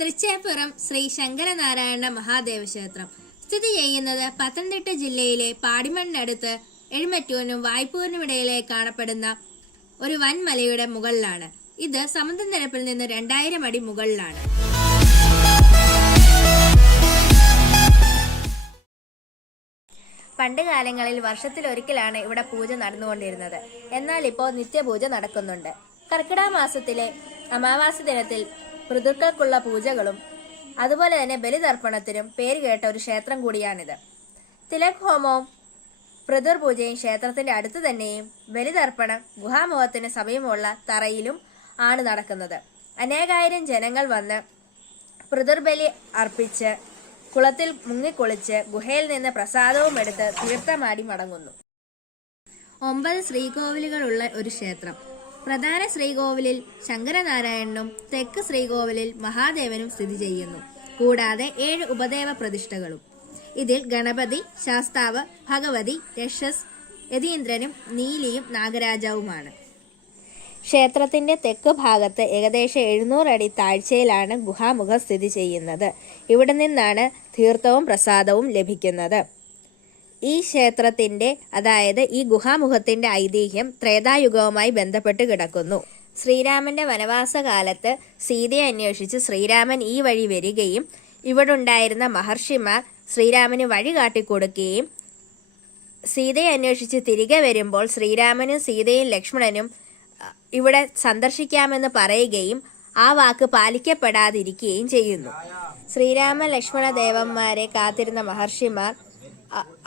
തൃച്ചേപ്പുറം ശ്രീ ശങ്കരനാരായണ മഹാദേവ ക്ഷേത്രം സ്ഥിതി ചെയ്യുന്നത് പത്തനംതിട്ട ജില്ലയിലെ പാടിമണ്ണിനടുത്ത് എഴുമറ്റൂരിനും വായ്പൂരിനും ഇടയിലെ കാണപ്പെടുന്ന ഒരു വൻമലയുടെ മുകളിലാണ്. ഇത് സമുദ്രനിരപ്പിൽ നിന്ന് 2000 അടി മുകളിലാണ്. പണ്ട് കാലങ്ങളിൽ വർഷത്തിലൊരിക്കലാണ് ഇവിടെ പൂജ നടന്നുകൊണ്ടിരുന്നത്. എന്നാൽ ഇപ്പോൾ നിത്യപൂജ നടക്കുന്നുണ്ട്. കർക്കിടക മാസത്തിലെ അമാവാസി ദിനത്തിൽ പിതൃക്കൾക്കുള്ള പൂജകളും അതുപോലെ തന്നെ ബലിതർപ്പണത്തിനും പേരുകേട്ട ഒരു ക്ഷേത്രം കൂടിയാണിത്. തിലക് ഹോമവും പിതൃപൂജയും ക്ഷേത്രത്തിന്റെ അടുത്ത് തന്നെയും ബലിതർപ്പണം ഗുഹാമുഖത്തിന് സമീപമുള്ള തറയിലും ആണ് നടക്കുന്നത്. അനേകായിരം ജനങ്ങൾ വന്ന് പിതൃബലി അർപ്പിച്ച് കുളത്തിൽ മുങ്ങിക്കുളിച്ച് ഗുഹയിൽ നിന്ന് പ്രസാദവും എടുത്ത് തീർത്ഥമാടി മടങ്ങുന്നു. 9 ശ്രീകോവിലുകളുള്ള ഒരു ക്ഷേത്രം. പ്രധാന ശ്രീകോവിലിൽ ശങ്കരനാരായണനും തെക്ക് ശ്രീകോവിലിൽ മഹാദേവനും സ്ഥിതി ചെയ്യുന്നു. കൂടാതെ 7 ഉപദേവ പ്രതിഷ്ഠകളും. ഇതിൽ ഗണപതി, ശാസ്താവ്, ഭഗവതി, രക്ഷസ്, യതീന്ദ്രനും നീലിയും നാഗരാജാവുമാണ്. ക്ഷേത്രത്തിന്റെ തെക്ക് ഭാഗത്ത് ഏകദേശം 700 അടി താഴ്ചയിലാണ് ഗുഹാമുഖം സ്ഥിതി ചെയ്യുന്നത്. ഇവിടെ നിന്നാണ് തീർത്ഥവും പ്രസാദവും ലഭിക്കുന്നത്. ഈ ക്ഷേത്രത്തിന്റെ അതായത് ഈ ഗുഹാമുഖത്തിന്റെ ഐതിഹ്യം ത്രേതായുഗവുമായി ബന്ധപ്പെട്ട് കിടക്കുന്നു. ശ്രീരാമന്റെ വനവാസകാലത്ത് സീതയെ അന്വേഷിച്ച് ശ്രീരാമൻ ഈ വഴി വരികയും ഇവിടുണ്ടായിരുന്ന മഹർഷിമാർ ശ്രീരാമന് വഴി കാട്ടിക്കൊടുക്കുകയും സീതയെ അന്വേഷിച്ച് തിരികെ വരുമ്പോൾ ശ്രീരാമനും സീതയും ലക്ഷ്മണനും ഇവിടെ സന്ദർശിക്കാമെന്ന് പറയുകയും ആ വാക്ക് പാലിക്കപ്പെടാതിരിക്കുകയും ചെയ്യുന്നു. ശ്രീരാമ ലക്ഷ്മണ ദേവന്മാരെ കാത്തിരുന്ന മഹർഷിമാർ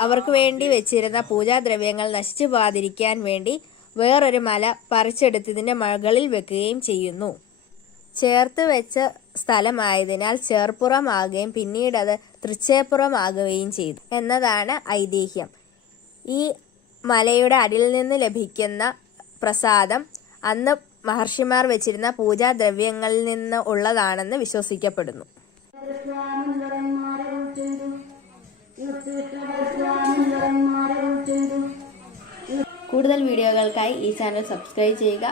അവർക്ക് വേണ്ടി വെച്ചിരുന്ന പൂജാദ്രവ്യങ്ങൾ നശിച്ചു പോകാതിരിക്കാൻ വേണ്ടി വേറൊരു മല പറിച്ചെടുത്തതിൻ്റെ മുകളിൽ വെക്കുകയും ചെയ്യുന്നു. ചേർത്ത് വെച്ച സ്ഥലമായതിനാൽ ചേർപ്പുറമാകുകയും പിന്നീട് അത് തൃച്ചേപ്പുറമാകുകയും ചെയ്തു എന്നതാണ് ഐതിഹ്യം. ഈ മലയുടെ അടിയിൽ നിന്ന് ലഭിക്കുന്ന പ്രസാദം അന്ന് മഹർഷിമാർ വെച്ചിരുന്ന പൂജാദ്രവ്യങ്ങളിൽ നിന്ന് ഉള്ളതാണെന്ന് വിശ്വസിക്കപ്പെടുന്നു. കൂടുതൽ വീഡിയോകൾക്കായി ഈ ചാനൽ സബ്സ്ക്രൈബ് ചെയ്യുക.